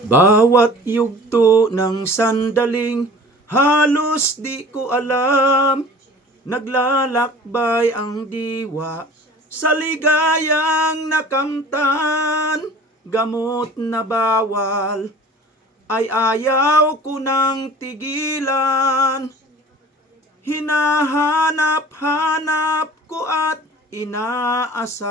Bawat yugto ng sandaling halos di ko alam, naglalakbay ang diwa sa ligayang nakamtan. Gamot na bawal ay ayaw ko nang tigilan, hinahanap-hanap ko at inaasam.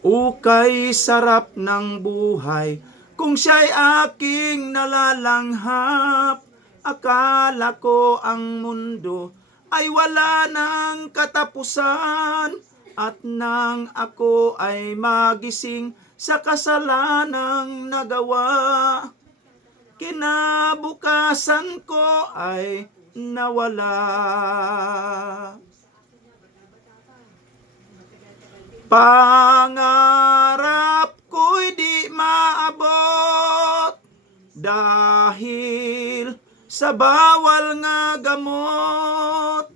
Ukay sarap ng buhay kung siya'y aking nalalanghap. Akala ko ang mundo ay wala ng katapusan, at nang ako ay magising sa kasalanang nagawa, kinabukasan ko ay nawala. Pangarap ko'y di maabot dahil sa bawal nga gamot.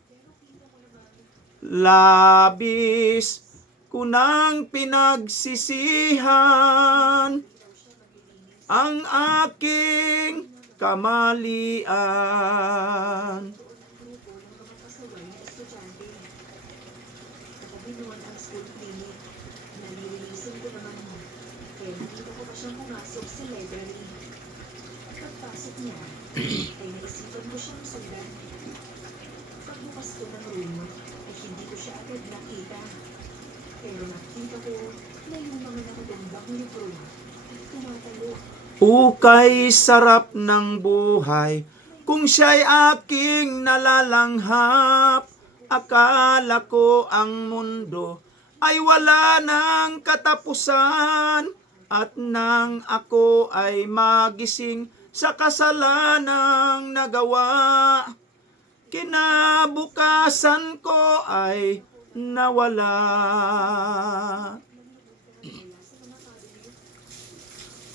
Labis ko nang pinagsisihan ang aking kamalian. Binuwan ang school clinic. Nalilinisin ko naman mo. Kaya nakita ko pa siyang pumasok sa library. Pagpasok niya, ay naisipan ko siyang sundan. Pagbukas ko ng room, ay hindi ko siya agad nakita. Pero nakita ko na yung mga nakatumbang libro ay tumatalo. Ukay sarap ng buhay kung siya'y aking nalalanghap. Akala ko ang mundo ay wala ng katapusan, at nang ako ay magising sa kasalanang nagawa, kinabukasan ko ay nawala.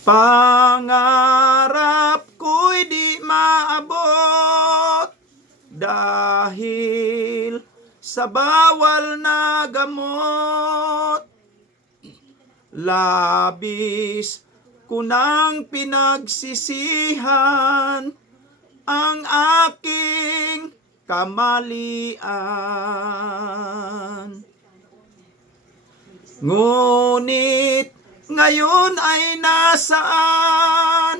Pangarap ko'y di maabot dahil sa bawal na gamot. Labis ko nang pinagsisihan ang aking kamalian. Ngunit ngayon ay nasaan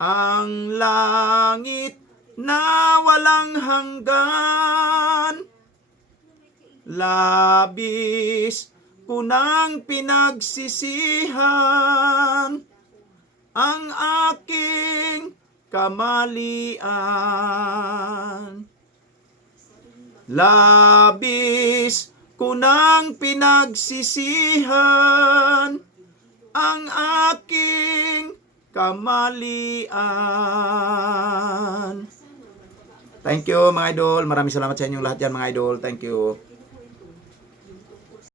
ang langit na walang hanggan? Labis ko nang pinagsisihan ang aking kamalian. Labis ko nang pinagsisihan ang aking kamalian. Thank you mga idol. Maraming salamat sa inyong lahat yan mga idol. Thank you.